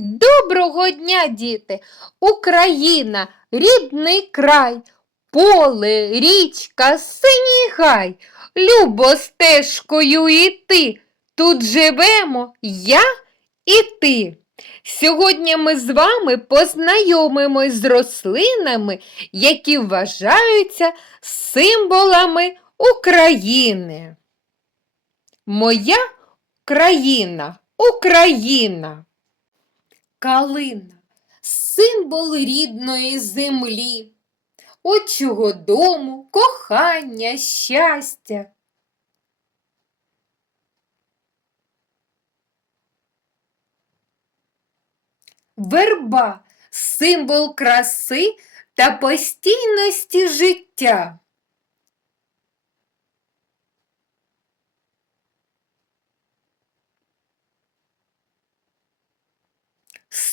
Доброго дня, діти! Україна, рідний край, поле, річка, синій гай. Любо стежкою іти. Тут живемо я і ти. Сьогодні ми з вами познайомимось з рослинами, які вважаються символами України. Моя країна, Україна. Калина символ рідної землі, отчого дому, кохання, щастя. Верба символ краси та постійності життя.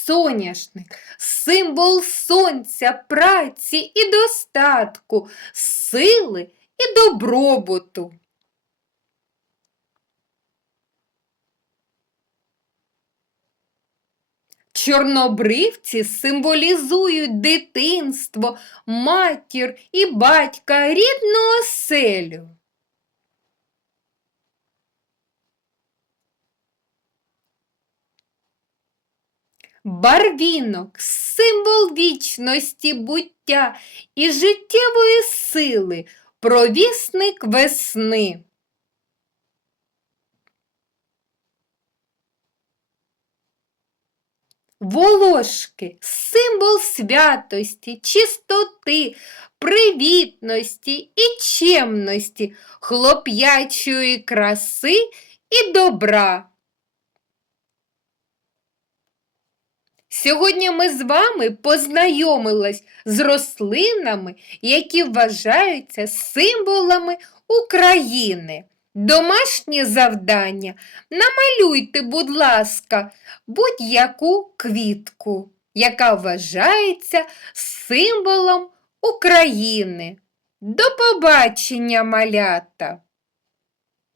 Соняшник символ сонця, праці і достатку, сили і добробуту. Чорнобривці символізують дитинство, матір і батька, рідну оселю. Барвінок символ вічності буття і життєвої сили, провісник весни. Волошки символ святості, чистоти, привітності і чемності, хлоп'ячої краси і добра. Сьогодні ми з вами познайомились з рослинами, які вважаються символами України. Домашнє завдання намалюйте, будь ласка, будь-яку квітку, яка вважається символом України. До побачення, малята!